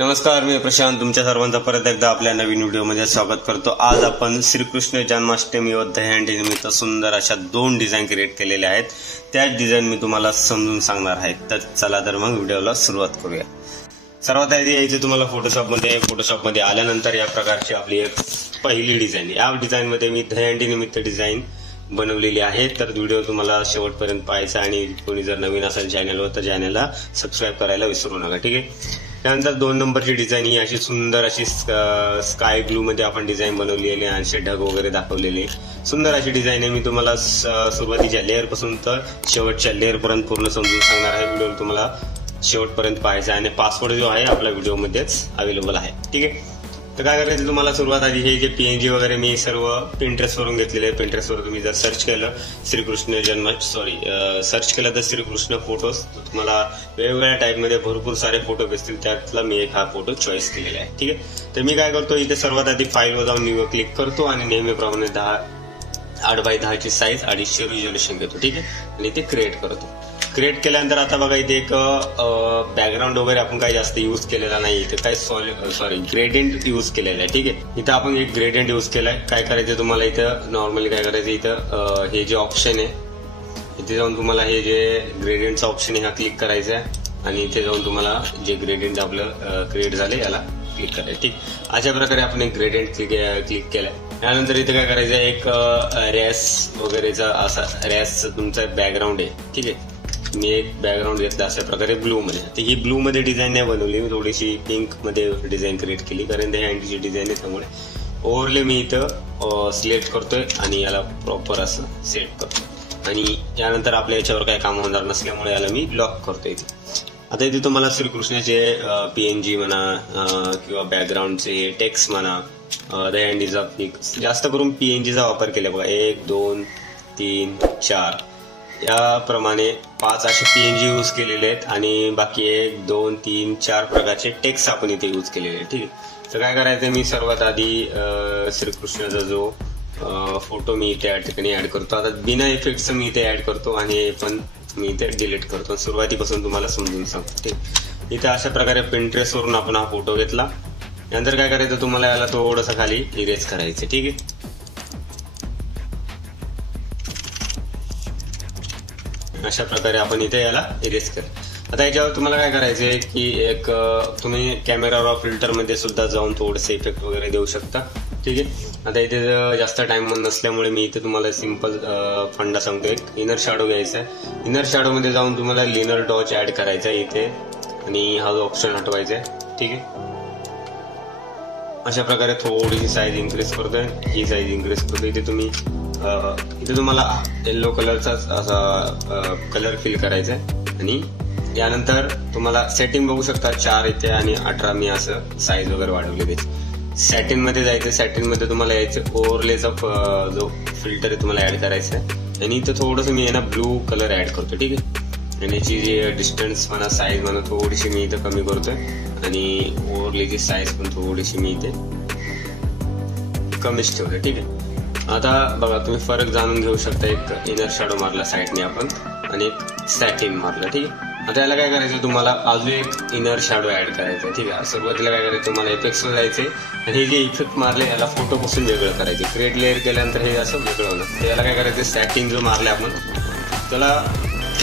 नमस्कार, मी प्रशांत तुमच्या सर्वांचं परत एकदा आपल्या नवीन व्हिडिओमध्ये स्वागत करतो। आज आपण श्रीकृष्ण जन्माष्टमी व दहीहंडी निमित्त सुंदर अशा 2 डिझाईन क्रिएट केलेले आहेत। त्याच डिझाईन मी तुम्हाला समजून सांगणार आहे। तर चला तर मग व्हिडिओला सुरुवात करूया। सर्वात आधी यायचं तुम्हाला फोटोशॉपमध्ये आल्यानंतर या प्रकारची आपली एक पहिली डिझाईन, या डिझाईनमध्ये मी दहीहंडी निमित्त डिझाईन बनवलेली आहे। तर व्हिडिओ तुम्हाला शेवटपर्यंत पाहायचा आणि कोणी जर नवीन असेल चॅनलवर तर चॅनलला सबस्क्राईब करायला विसरू नका, ठीक आहे। त्यानंतर 2 नंबरची डिझाईन ही अशी सुंदर अशी स्काय ब्लू मध्ये आपण डिझाईन बनवलेली आहे, असे ढग वगैरे दाखवलेले सुंदर अशी डिझाईन आहे। मी तुम्हाला सुरुवातीच्या लेअर पासून तर शेवटच्या लेअर पर्यंत पूर्ण समजून सांगणार आहे। व्हिडिओ तुम्हाला शेवटपर्यंत पाहायचा आणि पासवर्ड जो आहे आपल्या व्हिडिओमध्येच अवेलेबल आहे, ठीक आहे। तर काय करायचं तुम्हाला सुरुवात आधी हे जे पीएनजी वगैरे मी सर्व पिंटरेस्ट वरून घेतलेले आहे। पिंटरेस्ट वर तुम्ही जर सर्च केलं सर्च केलं तर श्रीकृष्ण फोटोज, तुम्हाला वेगवेगळ्या टाईप मध्ये भरपूर सारे फोटो दिसतील। त्यातला मी एक हा फोटो चॉईस केलेला आहे, ठीक आहे। तर मी काय करतो, इथे सर्वात आधी फाईलवर जाऊन न्यू क्लिक करतो आणि नेहमीप्रमाणे 8x10 ची साईज 250 रिझोल्युशन घेतो, ठीक आहे, आणि ते क्रिएट करतो। क्रिएट केल्यानंतर आता बघा इथे एक बॅकग्राऊंड वगैरे आपण काही जास्त युज केलेला नाही, इथे काय ग्रेडियंट युज केलेला आहे, ठीक आहे। इथं आपण एक ग्रेडियंट युज केलाय। काय करायचं तुम्हाला इथं नॉर्मली काय करायचं, इथं हे जे ऑप्शन आहे इथे जाऊन तुम्हाला हे जे ग्रेडियंटचा ऑप्शन आहे हा क्लिक करायचा आहे आणि इथे जाऊन तुम्हाला जे ग्रेडियंट आपलं क्रिएट झाले याला क्लिक करायचं, ठीक। अशा प्रकारे आपण एक ग्रेडियंट क्लिक केलाय। त्यानंतर इथे काय करायचं, एक रॅस वगैरेचा असा रॅस तुमचा बॅकग्राऊंड आहे, ठीक आहे। मी एक बॅकग्राऊंड घेतला अशा प्रकारे ब्लू मध्ये। तर ही ब्लू मध्ये डिझाईन नाही बनवली, मी थोडीशी पिंक मध्ये डिझाईन क्रिएट केली, कारण ते हँडीची डिझाईन आहे त्यामुळे ओव्हरले मी इथं सिलेक्ट करतोय आणि याला प्रॉपर असं सेट करतो आणि यानंतर आपल्या याच्यावर काही काम होणार नसल्यामुळे याला मी लॉक करतोय इथे। आता इथे तुम्हाला श्रीकृष्णाचे पीएनजी म्हणा किंवा बॅकग्राऊंडचे टेक्स्ट म्हणा, दहीहंडीचा जास्त करून पीएनजीचा वापर केला बघा। 1 2 3 4 याप्रमाणे 5 असे पीएनजी यूज केलेले आहेत आणि बाकी 1 2 3 4 प्रकारचे टेक्स्ट आपण इथे यूज केलेले आहेत, ठीक आहे। तर काय करायचं, मी सर्वात आधी श्रीकृष्णाचा जो फोटो मी इथे या ठिकाणी ऍड करतो। आता बिना इफेक्टचं मी इथे ऍड करतो आणि पण मी इथे डिलीट करतो। सुरुवातीपासून तुम्हाला समजून सांगतो, ठीक। इथे अशा प्रकारे पिंटरेस्ट वरून आपण हा फोटो घेतला। नंतर काय करायचं, तुम्हाला याला थोडंसं खाली इरेज करायचं, ठीक आहे। अशा प्रकारे आपण इथे याला इरेज कर। आता याच्यावर तुम्हाला काय करायचंय की एक तुम्ही कॅमेरा रॉ फिल्टर मध्ये सुद्धा जाऊन थोडेसे इफेक्ट वगैरे देऊ शकता, ठीक आहे। आता इथे जास्त टाइम नसल्यामुळे मी इथे तुम्हाला सिंपल फंडा सांगतो, एक इनर शॅडो घ्यायचा आहे। इनर शॅडो मध्ये जाऊन तुम्हाला लिनर डॉच ऍड करायचा आहे इथे आणि हा जो ऑप्शन हटवायचा आहे, ठीक आहे। अशा प्रकारे थोडीशी साईज इन्क्रीज करतोय, ही साईज इन्क्रीज करतोय। इथे तुम्हाला येल्लो कलरचा असा कलर फिल करायचा आहे आणि यानंतर तुम्हाला सेटिंग बघू शकता 4 इथे आणि 18 मी असं साईज वगैरे वाढवली त्याची। सेटिंग मध्ये जायचं, सेटिंग मध्ये तुम्हाला यायचं ओव्हरलेचा जो फिल्टर आहे तुम्हाला ऍड करायचा आहे आणि इथं थोडंसं मी ना ब्लू कलर ऍड करतो, ठीक आहे। आणि याची जी डिस्टन्स म्हणा साईज म्हणा थोडीशी मी इथं कमी करतोय आणि ओव्हरलेची साईज पण थोडीशी मी इथे कमीच ठेवते, ठीक आहे। आता बघा तुम्ही फरक जाणून घेऊ शकता, एक इनर शॅडो मारला साईडने आपण आणि एक सॅटिन मारला, ठीक आहे। आता याला काय करायचं, तुम्हाला अजून एक इनर शॅडो ऍड करायचा, ठीक आहे। सुरुवातीला काय करायचं, तुम्हाला इफेक्ट्सवर जायचे आणि हे जे इफेक्ट मारले याला फोटोपासून वेगळं करायचे। क्रिएट लेअर केल्यानंतर हे असं वेगळं होणार। याला काय करायचं, सॅटिन जो मारले आपण त्याला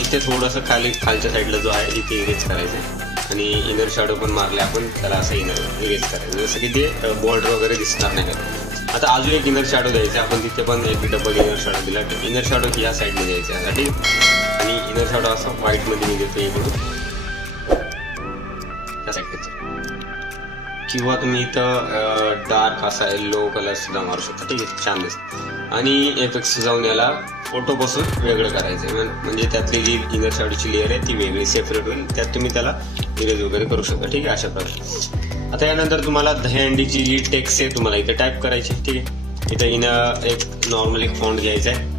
इथे थोडंसं खालच्या साईडला जो आहे इथे इरेज करायचं आणि इनर शॅडो पण मारले आपण त्याला असं इरेज करायचं, जसं की ते बॉर्डर वगैरे दिसणार नाही का। आता अजून एक इनर शॅडो द्यायचा आपण, तिथे पण एक डबल इनर शॅडो दिला। इनर शॅडो या साईडने द्यायचा आहे, ठीक, आणि इनर शॅडो असं व्हाईट मध्ये मी देतो इकडून त्या साईडला, किंवा तुम्ही इथं डार्क असा येल्लो कलर सुद्धा मारू शकता, ठीक आहे, छान दिसत। आणि एफेक्ट्स जाऊन याला फोटोपासून वेगळं करायचं, म्हणजे त्यातली जी इनर शॅडोची लेअर आहे ती वेगळी सेपरेट होईल, त्यात तुम्ही त्याला इरेज वगैरे करू शकता, ठीक आहे, अशा प्रकारे। आता यानंतर तुम्हाला दहीहंडीची जी टेक्स्ट आहे तुम्हाला इथे टाईप करायची, ठीक आहे। इथे एक नॉर्मल एक फॉन्ट घ्यायचा आहे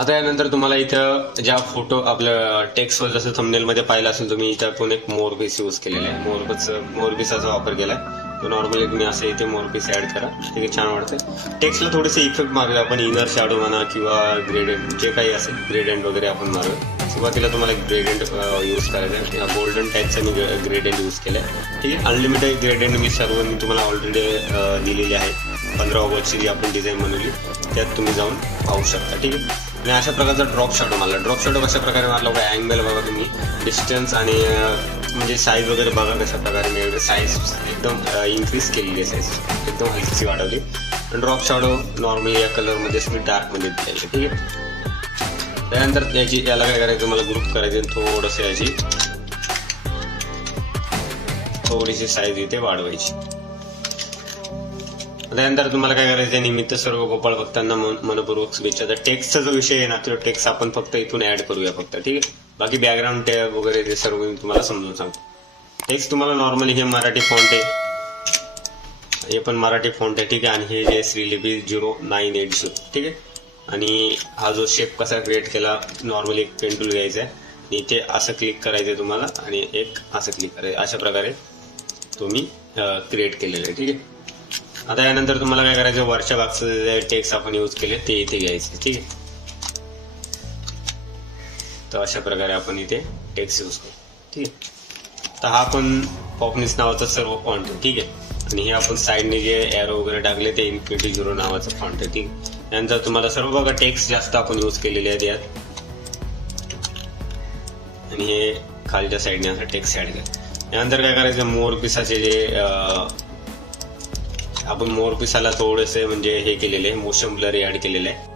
आता यानंतर तुम्हाला इथं ज्या फोटो आपल्या टेक्स्टवर जसं थंबनेल मध्ये पाहिलं असेल तुम्ही, इथं आपण एक मोरपीस यूज केलेला आहे. मोरपीसाचा वापर केलाय. तो नॉर्मली तुम्ही असं इथे मोरपीस ऍड करा, ठीक आहे, छान वाटतं. टेक्स्टला थोडेसे इफेक्ट मारूया आपण, इनर शॅडो म्हणा किंवा ग्रेडेंट जे काही असेल, ग्रेडेंट वगैरे आपण मारूया. सुरुवातीला तुम्हाला ग्रेडेंट यूज करायचं आहे. या गोल्डन टाईपचा मी ग्रेडेंट यूज केलाय, ठीक आहे. अनलिमिटेड ग्रेडेंट मी तुम्हाला ऑलरेडी दिलेली आहे. 15 ऑगस्टची जी आपण डिझाईन बनवली त्यात तुम्ही जाऊन पाहू शकता, ठीक आहे. आणि अशा प्रकारचा ड्रॉप शॅडो मारला. ड्रॉप शॅडो कशा प्रकारे मारला बघा, अँगल बघा तुम्ही, डिस्टन्स आणि म्हणजे साईज वगैरे बघा कशा प्रकारे मी साईज एकदम इन्क्रीज केलेली आहे, साईज एकदम हलकीशी वाढवली. आणि ड्रॉप शॅडो नॉर्मली या कलरमध्येच मी डार्कमध्ये दिलेली, ठीक आहे. त्यानंतर याला काय करायचं, मला ग्रुप करायचे, थोडंसं याची थोडीशी साईज इथे वाढवायची. त्यानंतर तुम्हाला काय करायचं, निमित्त सर्व गोपाळ भक्तांना मनपूर्वक शुभेच्छा. तर टेक्स्टचा जो विषय आहे ना, तो टेक्स्ट आपण फक्त इथून ऍड करूया फक्त, ठीक आहे. बाकी बॅकग्राऊंड टॅग वगैरे ते सर्व मी तुम्हाला समजून सांगतो. टेक्स्ट तुम्हाला नॉर्मली हे मराठी फॉन्ट आहे, हे पण मराठी फॉन्ट आहे, ठीक आहे. आणि हे जे श्रीलिपी 0980, ठीक आहे. आणि हा जो शेप कसा क्रिएट केला, नॉर्मली एक पेन टूल घ्यायचा आहे आणि इथे असं क्लिक करायचंय तुम्हाला आणि एक असं क्लिक करायचं, अशा प्रकारे तुम्ही क्रिएट केलेलं आहे, ठीक आहे. आता यानंतर तुम्हाला काय करायचं, वरच्या भागचं जे टेक्स्ट आपण यूज केले ते इथे घ्यायचे, ठीक आहे. तर अशा प्रकारे आपण इथे टेक्स्ट यूज करू, ठीक आहे. तर हा पण पॉपनिस नावाचा सर्व फॉन्ट आहे, ठीक आहे. आणि हे आपण साईडने जे एरो वगैरे टाकले ते इन्फिनिटी 0 नावाचं फॉन्ट आहे, ठीक आहे. त्यानंतर तुम्हाला सर्व बघा टेक्स्ट जास्त आपण यूज केलेले आहेत यात. आणि हे खालच्या साईडने असं टेक्स्ट ऍड केलं. यानंतर काय करायचं, मोरपिसाचे जे आपण मोरपिसाला थोडेसे म्हणजे हे केलेले मोशन ब्लर ऍड केलेले आहे,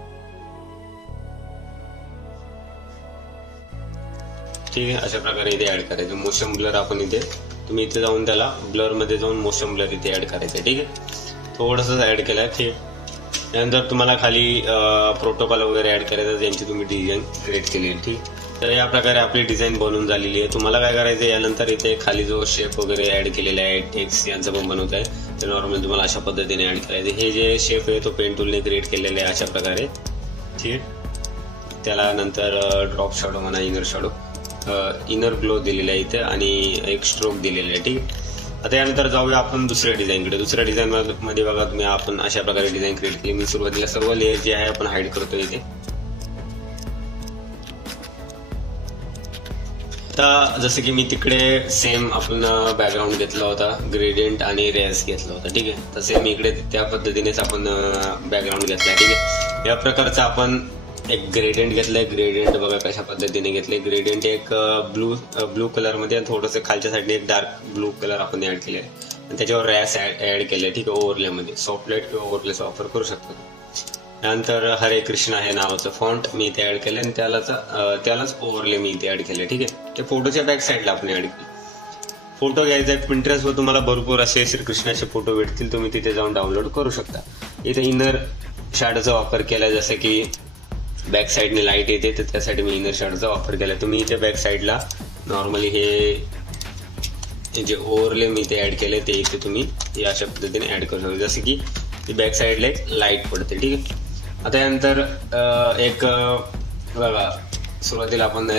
ठीक आहे. अशा प्रकारे इथे ऍड करायचं मोशन ब्लर. आपण इथे तुम्ही इथे जाऊन त्याला ब्लर मध्ये जाऊन मोशन ब्लर इथे ऍड करायचं, ठीक आहे. थोडंसं ऍड केलंय, ठीक. त्यानंतर तुम्हाला खाली प्रोटोकॉल वगैरे ऍड करायचं, ज्यांची तुम्ही डिझाईन क्रिएट केली, ठीक. तर या प्रकारे आपली डिझाईन बनवून झालेली आहे. तुम्हाला काय करायचं, यानंतर इथे खाली जो शेप वगैरे ऍड केलेला आहे, टेक्स्ट यांचं पण बनवत आहे, ते नॉर्मली तुम्हाला अशा पद्धतीने ऍड करायचं. हे जे शेप आहे तो पेन टूलने क्रिएट केलेला आहे अशा प्रकारे, ठीक. त्याला नंतर ड्रॉप शॅडो म्हणा, इनर शॅडो, इनर ग्लो दिलेला आहे इथे आणि एक स्ट्रोक दिलेला आहे, ठीक. आता यानंतर जाऊया आपण दुसऱ्या डिझाईनकडे. दुसऱ्या डिझाईन मध्ये बघा तुम्ही, आपण अशा प्रकारे डिझाईन क्रिएट केली. मी सुरुवातीला सर्व लेअर जे आहे आपण हाईड करतो इथे. आता जसं की मी तिकडे सेम आपण बॅकग्राऊंड घेतला होता, ग्रेडियंट आणि रेस घेतला होता, ठीक आहे. तसे मी इकडे त्या पद्धतीनेच आपण बॅकग्राऊंड घेतलाय, ठीक आहे. या प्रकारचा आपण एक ग्रेडियंट घेतलंय. ग्रेडियंट बघा कशा पद्धतीने घेतलंय. ग्रेडियंट एक ब्लू कलर मध्ये, थोडंसं खालच्या साईडने एक डार्क ब्लू कलर आपण ऍड केले आणि त्याच्यावर रॅस ऍड केले, ठीक आहे. ओव्हरले मध्ये सॉफ्टलाईट किंवा ओव्हरलेचा वापर करू शकतो. त्यानंतर हरे कृष्णा हे नावाचं फॉन्ट मी इथे ऍड केलं आणि त्यालाच ओव्हरले मी इथे ऍड केले, ठीक आहे. ते फोटोच्या बॅक साईडला आपण ऍड केले. फोटो घ्यायचा, पिंटरेस्टवर तुम्हाला भरपूर असे श्रीकृष्णाचे फोटो भेटतील, तुम्ही तिथे जाऊन डाउनलोड करू शकता. इथे इनर शॅडोचा वापर केला, जसं की बॅक साईडने लाईट येते तर त्यासाठी मी इनर शॅडोचा वापर केला. तुम्ही इथे बॅक साईडला नॉर्मली हे जे ओव्हरले मी इथे ऍड केले ते इथे तुम्ही अशा पद्धतीने ऍड करू शकता, जसं की ती बॅक साईडला एक लाईट पडते, ठीक आहे. आता यानंतर एक बघा, सुरुवातीला आपण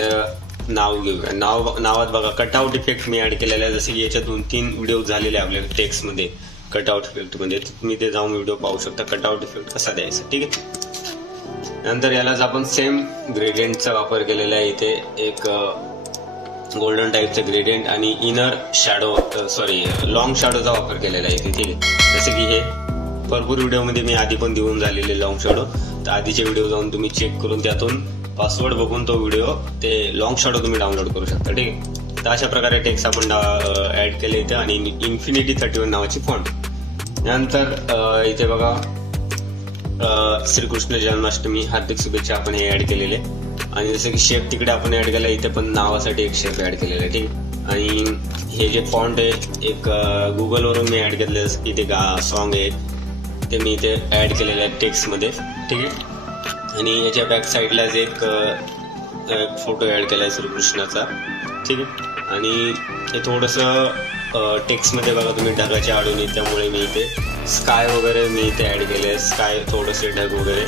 नाव घेऊया. नावात बघा कटआउट इफेक्ट मी ऍड केलेला आहे, जसं की याच्या 2-3 व्हिडिओ झालेले आपल्याला टेक्स्टमध्ये कटआउट इफेक्ट मध्ये. तुम्ही ते जाऊन व्हिडिओ पाहू शकता कटआउट इफेक्ट कसा द्यायचा, ठीक आहे. नंतर यालाच आपण सेम ग्रेडियंटचा वापर केलेला आहे. इथे एक गोल्डन टाईपचं ग्रेडियंट आणि इनर शॅडो लॉंग शॅडोचा वापर केलेला आहे इथे, ठीक आहे. जसं की हे भरपूर व्हिडिओमध्ये मी आधी पण देऊन झालेले लॉंग शॅडो, तर आधीचे व्हिडिओ जाऊन तुम्ही चेक करून त्यातून पासवर्ड बघून तो व्हिडिओ ते लॉंग शॅडो तुम्ही डाउनलोड करू शकता, ठीक आहे. तर अशा प्रकारे टेक्स्ट आपण ऍड केले इथे आणि इन्फिनिटी 31 नावाची फॉन्ट. त्यानंतर इथे बघा श्रीकृष्ण जन्माष्टमी हार्दिक शुभेच्छा आपण हे ऍड केलेले आणि जसं की शेप तिकडे आपण ऍड केला, इथे पण नावासाठी एक शेप ऍड केलेला आहे, ठीक आहे. आणि हे जे फॉन्ट आहे एक गुगलवरून मी ऍड केलेलं, जसं की ते सॉन्ग आहे ते मी इथे ऍड केलेलं आहे टेक्स्ट मध्ये, ठीक आहे. आणि याच्या बॅक साईडलाच एक फोटो ऍड केलाय श्रीकृष्णाचा, ठीक आहे. आणि हे थोडंसं टेक्स्ट मध्ये बघा तुम्ही ढगाच्या आडून, त्यामुळे मी इथे स्काय वगैरे मी इथे ऍड केले, स्काय थोडेसे ढग वगैरे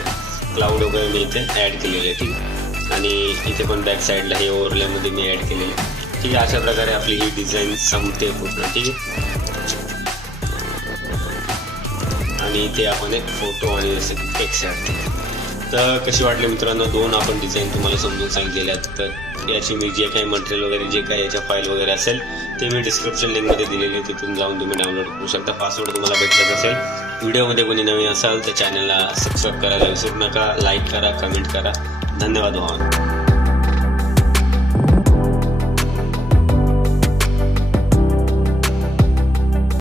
क्लाउड वगैरे मी इथे ऍड केलेले आहे, ठीक आहे. आणि इथे पण बॅक साईडला हे ओव्हरलेमध्ये मी ऍड केलेले आहे, ठीक आहे. अशा प्रकारे आपली ही डिझाईन संपते पूर्ण, ठीक आहे. आणि इथे आपण एक फोटो आणि जसे टेक्स्ट ऍड केले. तर कशी वाटली मित्रांनो, 2 आपण डिझाईन तुम्हाला समजून सांगितलेल्या आहेत. तर याची मी जे काही मटेरियल वगैरे जे काही याच्या फाईल वगैरे असेल ते मी डिस्क्रिप्शन लिंकमध्ये दिलेली आहे, तिथून जाऊन तुम्ही डाउनलोड करू शकता. पासवर्ड तुम्हाला भेटत असेल. व्हिडिओमध्ये कोणी नवीन असाल तर चॅनलला सबस्क्राईब करायला विसरू नका, लाईक करा, कमेंट करा. धन्यवाद.